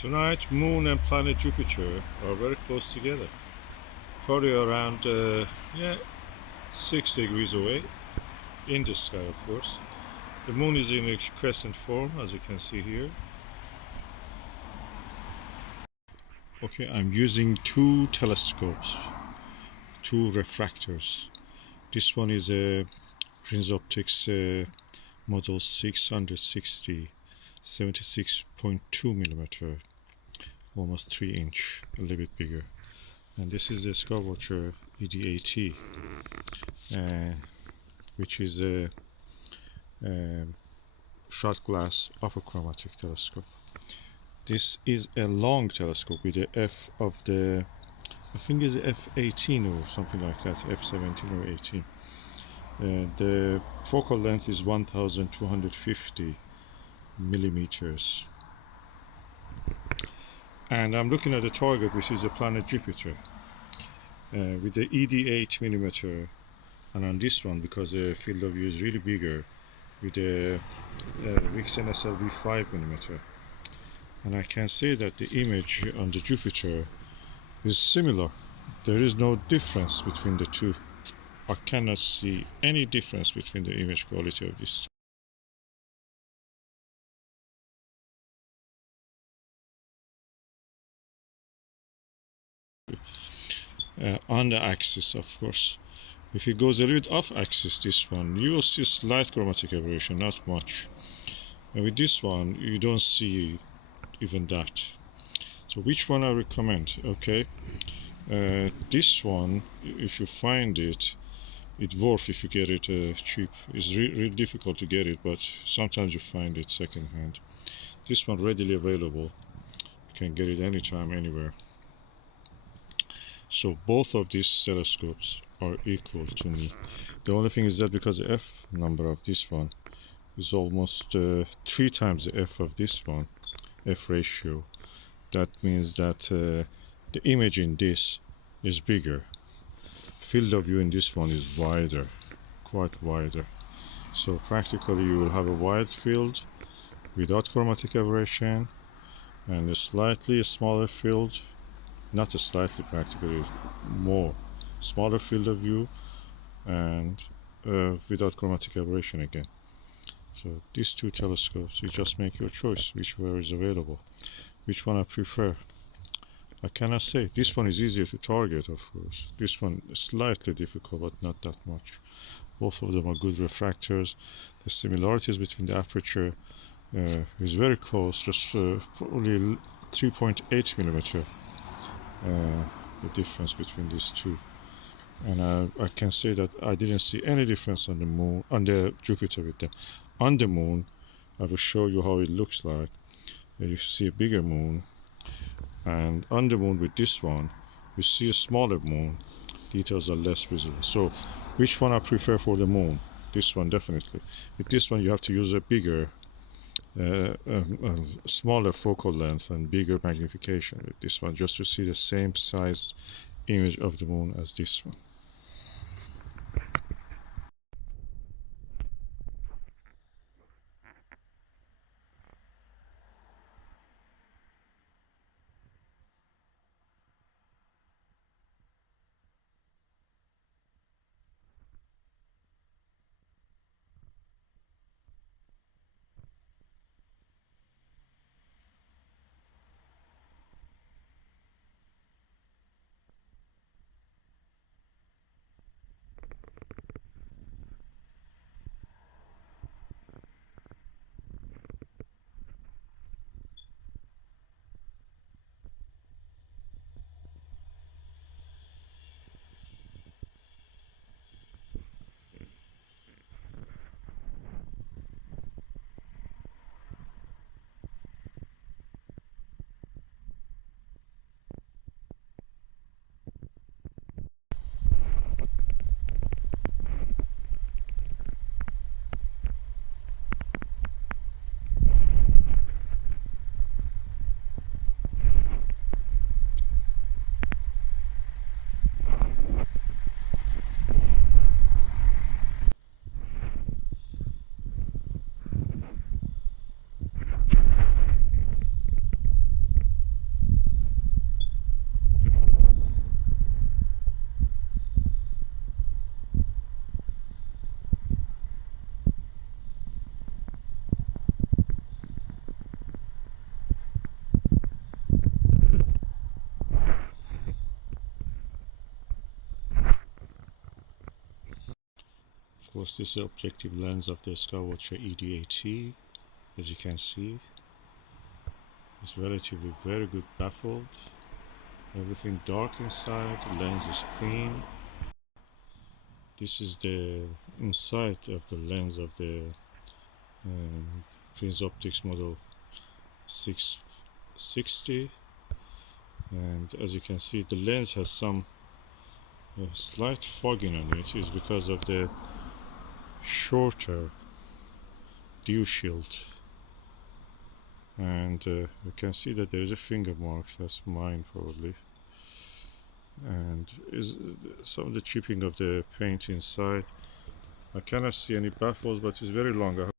Tonight, Moon and planet Jupiter are very close together. Probably around 6 degrees away in the sky, of course. The Moon is in a crescent form, as you can see here. Okay, I'm using two telescopes, two refractors. This one is a Prinz Optics model 660, 76.2 millimeter, almost 3 inch, a little bit bigger. And this is the Skywatcher ED, which is a shot glass Apochromatic telescope. This is a long telescope with the f of the, I think is f18 or something like that, f17 or 18. The focal length is 1250 millimeters. And I'm looking at the target, which is the planet Jupiter, with the ED 8 millimeter, and on this one, because the field of view is really bigger, with the Vixe SLV 5 millimeter. And I can say that the image on the Jupiter is similar. There is no difference between the two. I cannot see any difference between the image quality of this. On the axis, of course. If it goes a little bit off axis, this one, you will see slight chromatic aberration, not much. And with this one, you don't see even that. So which one I recommend? Okay, this one, if you find it, it's worth if you get it cheap. It's really difficult to get it, but sometimes you find it second hand. This one readily available. You can get it anytime, anywhere. So both of these telescopes are equal to me. The only thing is that because the f number of this one is almost 3 times the f of this one, f ratio, that means that the image in this is bigger. Field of view in this one is wider, quite wider. So practically you will have a wide field without chromatic aberration, and a slightly smaller field, not a slightly, practically more, smaller field of view, and without chromatic aberration again. So these two telescopes, you just make your choice, whichever is available. Which one I prefer, I cannot say. This one is easier to target, of course. This one is slightly difficult, but not that much. Both of them are good refractors. The similarities between the aperture is very close, just only 3.8 millimeter, the difference between these two. And I can say that I didn't see any difference on the moon, on the Jupiter with them. On the moon, I will show you how it looks like. You see a bigger moon, and on the moon with this one, you see a smaller moon. Details are less visible. So, which one I prefer for the moon? This one, definitely. With this one, you have to use a bigger, smaller focal length and bigger magnification with this one, just to see the same size image of the moon as this one. course, this is the objective lens of the Skywatcher ED. As you can see, it's relatively very good baffled. Everything dark inside, the lens is clean. This is the inside of the lens of the Prinz Optics model 660, and as you can see, the lens has some slight fogging on it. Is because of the shorter dew shield, and you can see that there is a finger mark. That's mine probably, and is some of the chipping of the paint inside. I cannot see any baffles, but it's very long.